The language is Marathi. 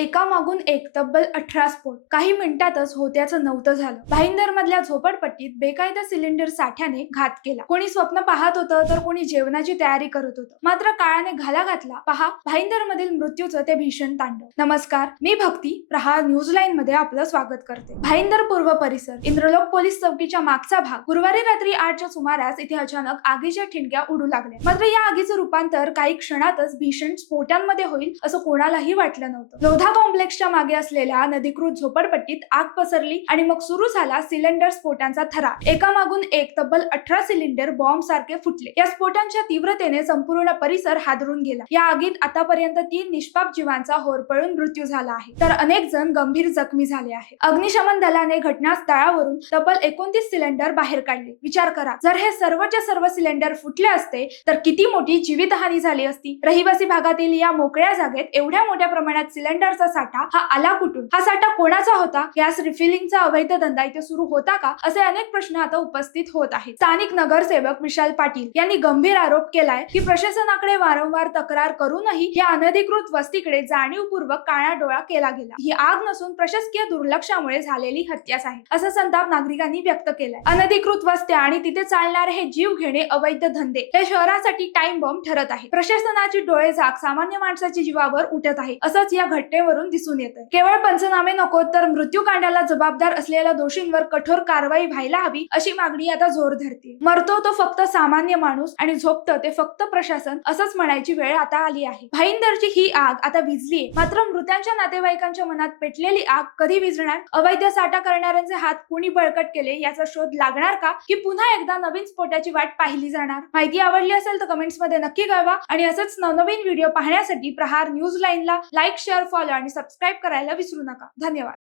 एकामागून एक तब्बल 18 स्फोट काही मिनिटातच होत्याचं नव्हतं झालं. भाईंदर मधल्या झोपडपट्टीत बेकायदा सिलेंडर साठ्याने घात केला. कोणी स्वप्न पाहत होतं तर कोणी जेवणाची तयारी करत होतं. मात्र काळाने घाला घातला. पहा भाईंदर मधील मृत्यूचं ते भीषण तांडव. नमस्कार, मी भक्ती. प्रहार न्यूज लाईन मध्ये आपलं स्वागत करते. भाईंदर पूर्व परिसर इंद्रलोक पोलीस चौकीच्या मागचा भाग. गुरुवारी रात्री 8च्या सुमारास इथे अचानक आगीच्या ठिणग्या उडू लागल्या. मात्र या आगीचं रूपांतर काही क्षणातच भीषण स्फोटांमध्ये होईल असं कोणालाही वाटलं नव्हतं. लोधा कॉम्प्लेक्सच्या मागे असलेल्या अनधिकृत झोपडपट्टीत आग पसरली आणि मग सुरू झाला सिलेंडर स्फोटांचा थरा. एकामागून एक तब्बल 18 सिलेंडर बॉम्ब सारखे फुटले. या स्फोटांच्या तीव्रतेने संपूर्ण परिसर हादरून गेला. या आगीत आतापर्यंत 3 निष्पाप जीवांचा होरपळून मृत्यू झाला आहे, तर अनेक जण गंभीर जखमी झाले आहेत. अग्निशमन दलाने घटनास्थळावरून तब्बल 29 सिलेंडर बाहेर काढले. विचार करा, जर हे सर्वच्या सर्व सिलेंडर फुटले असते तर किती मोठी जीवितहानी झाली असती. रहिवासी भागातील या मोकळ्या जागेत एवढ्या मोठ्या प्रमाणात सिलेंडरचा साठा हा आला कुठून? हा साठा कोणाचा होता? गॅस रिफिलिंगचा अवैध धंदा इथे सुरू होता का? असे अनेक प्रश्न आता उपस्थित होत आहेत. स्थानिक नगरसेवक विशाल पाटील यांनी गंभीर आरोप केलाय की प्रशासनाकडे वारंवार तक्रार करूनही या अनधिकृत वस्तीकडे जाणीवपूर्वक काळाडोळा केला गेला. ही आग नसून प्रशासकीय दुर्लक्षामुळे झालेली हत्याच आहे, असा संताप नागरिकांनी व्यक्त केलाय. अनधिकृत वस्त्या आणि तिथे चालणारे हे जीव घेणे अवैध धंदे हे शहरासाठी टाइम बॉम्ब ठरत आहे. प्रशासनाची डोळेझाक सामान्य माणसाच्या जीवावर उठत आहे, असंच या घटनेवरून दिसून येतं. केवळ पंचनामे नको तर मृत्यूकांडाला जबाबदार असलेल्या दोषींवर कठोर कारवाई व्हायला हवी अशी मागणी आता जोर धरते. मरतो तो फक्त सामान्य माणूस आणि झोपतं ते फक्त प्रशासन, असंच म्हणायची वेळ आता आली आहे. भाईंदरची ही आग आता विझलीये, मात्र मृतांच्या नातेवाईकांच्या मनात पेटलेली आग कधी विझणार? अवैध साठा करणाऱ्यांचे हात कोणी बळकट केले याचा शोध लागणार का, की पुन्हा एकदा नवीन स्फोटाची वाट पाहिली जाणार? माहिती आवडली असेल तर कमेंट्स मध्ये नक्की कळवा आणि असंच नवनवीन व्हिडिओ पाहण्यासाठी प्रहार न्यूज लाईनला लाईक, शेअर, फॉलो आणि सबस्क्राईब करायला विसरू नका. धन्यवाद.